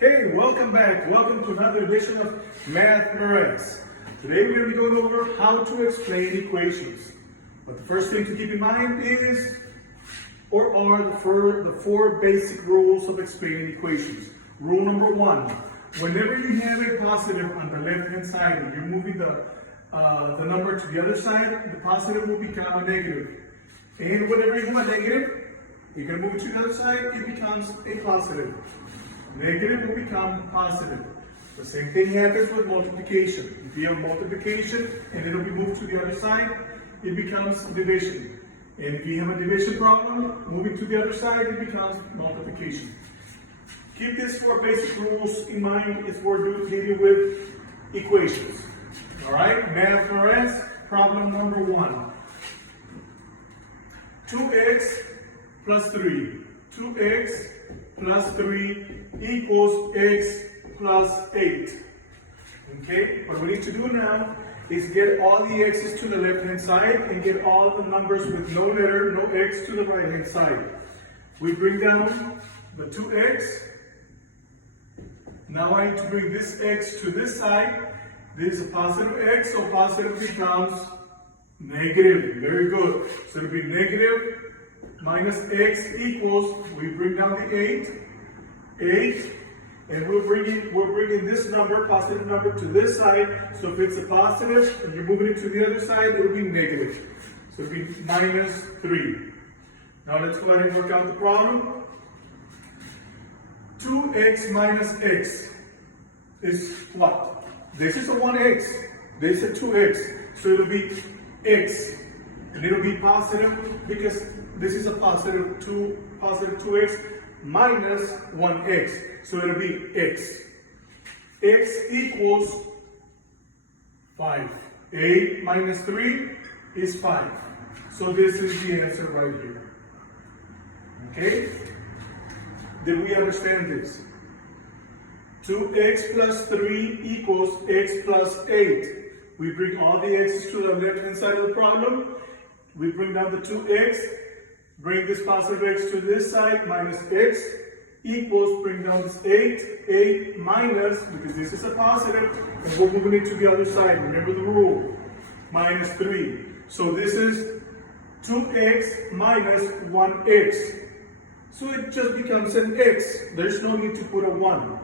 Hey, welcome back. Welcome to another edition of Math Perez. Today we're going to be going over how to explain equations. But the first thing to keep in mind is, or are the four basic rules of explaining equations. Rule number one, whenever you have a positive on the left-hand side and you're moving the number to the other side, the positive will become a negative. And whenever you have a negative, you're going to move it to the other side, it becomes a positive. Negative will become positive. The same thing happens with multiplication. If you have multiplication and it'll be moved to the other side, it becomes division. And if you have a division problem, moving to the other side, it becomes multiplication. Keep these four basic rules in mind as we're dealing with equations. Alright, Math Perez, problem number one. 2x plus 3. 2x plus 3 equals x plus 8. Okay, what we need to do now is get all the x's to the left hand side and get all the numbers with no letter, no x to the right hand side. We bring down the 2x. Now I need to bring this x to this side. This is a positive x, so positive becomes negative. Very good. So it'll be negative minus x equals, we bring down the 8, and we're bringing this number, positive number, to this side. So if it's a positive and you're moving it to the other side, it'll be negative. So it'll be minus 3. Now let's go ahead and work out the problem. 2x minus x is what? This is a 1x. This is a 2x. So it'll be x. And it'll be positive because this is a positive 2x minus 1x. So it'll be x. X equals 5. 8 minus 3 is 5. So this is the answer right here. Okay? Did we understand this? 2x plus 3 equals x plus 8. We bring all the x's to the left-hand side of the problem. We bring down the 2x, bring this positive x to this side, minus x, equals, bring down this 8 minus, because this is a positive, and we're moving it to the other side. Remember the rule, minus 3. So this is 2x minus 1x. So it just becomes an x. There's no need to put a 1.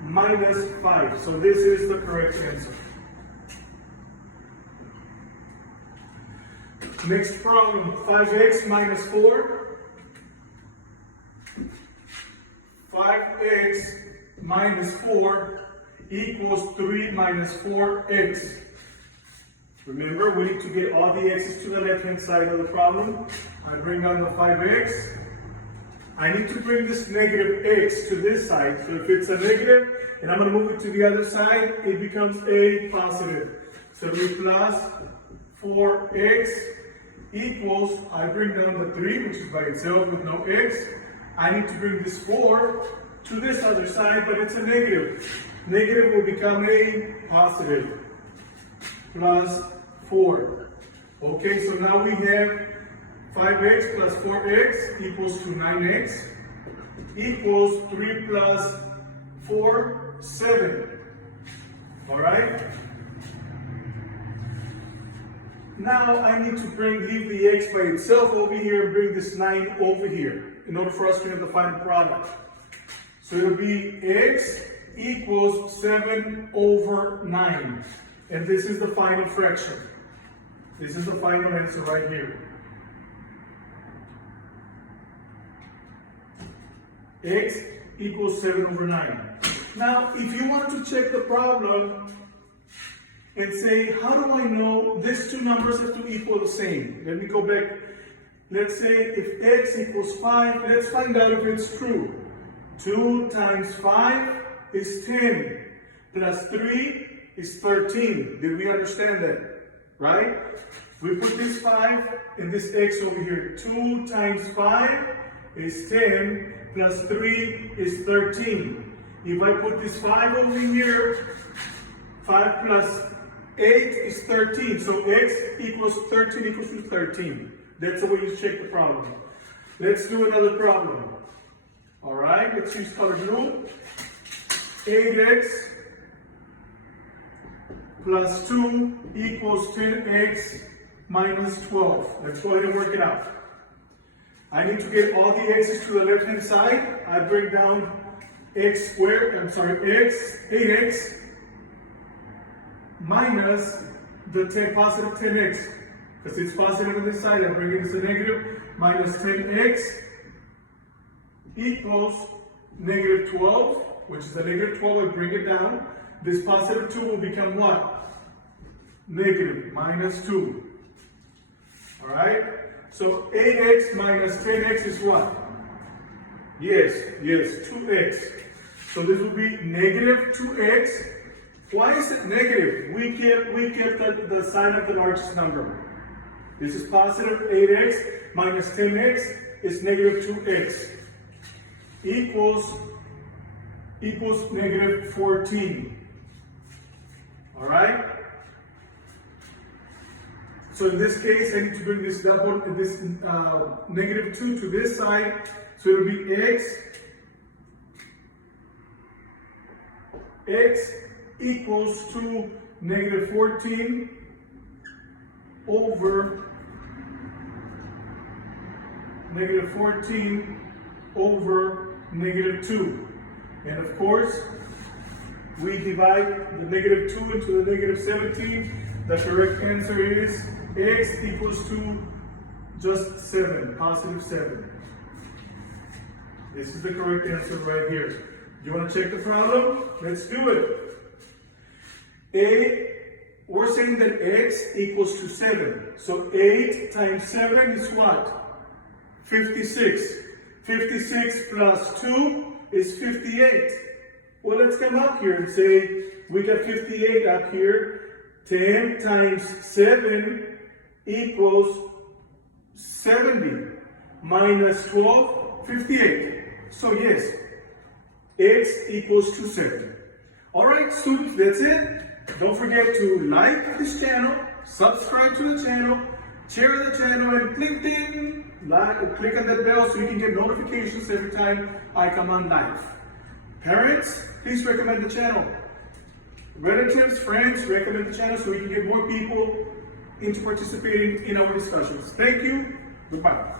Minus 5. So this is the correct answer. Next problem, 5x minus 4. 5x minus 4 equals 3 minus 4x. Remember, we need to get all the x's to the left-hand side of the problem. I bring down the 5x. I need to bring this negative x to this side. So if it's a negative, and I'm going to move it to the other side, it becomes a positive. So it'll be plus 4x equals, I bring down the 3, which is by itself with no x. I need to bring this 4 to this other side, but it's a negative. Negative will become a positive. Plus 4. Okay, so now we have 5x plus 4x equals to 9x equals 3 plus 4, 7. Alright? Now I need to leave the x by itself over here and bring this 9 over here in order for us to have the final product. So it'll be x equals 7 over 9. And this is the final fraction. This is the final answer right here. X equals 7 over 9. Now, if you want to check the problem and say, how do I know these two numbers have to equal the same? Let me go back. Let's say if x equals 5, let's find out if it's true. 2 times 5 is 10, plus 3 is 13. Did we understand that? Right? We put this 5 and this x over here. 2 times 5 is 10, plus 3 is 13. If I put this 5 over here, 5 plus 8 is 13. So x equals 13 equals to 13. That's the way you check the problem. Let's do another problem. All right. right, let's use colored rule. 8x plus 2 equals 10x minus 12. Let's go ahead and work it out. I need to get all the x's to the left-hand side. I break down x squared, 8x minus the 10 positive 10x. Because it's positive on this side, I bring it as a negative, minus 10x equals negative 12, which is a negative 12, I bring it down. This positive 2 will become what? Negative, minus 2. All right? So 8x minus 10x is what? Yes, 2x. So this will be negative 2x. Why is it negative? We kept the sign of the largest number. This is positive 8x minus 10x is negative 2x. Equals negative 14. All right? So in this case, I need to bring this negative 2 to this side. So it will be x equals to negative 14 over negative 2. And of course, we divide the negative 2 into the negative 17. The correct answer is x equals to just 7, positive 7. This is the correct answer right here. You want to check the problem? Let's do it. We're saying that x equals to 7. So 8 times 7 is what? 56. 56 plus 2 is 58. Well, let's come up here and say we got 58 up here. 10 times 7 equals 70. Minus 12, 58. So yes, x equals to 7. Alright students, that's it. Don't forget to like this channel, subscribe to the channel, share the channel, and click on that bell so you can get notifications every time I come on live. Parents, please recommend the channel. Relatives, friends, recommend the channel so we can get more people into participating in our discussions. Thank you. Goodbye.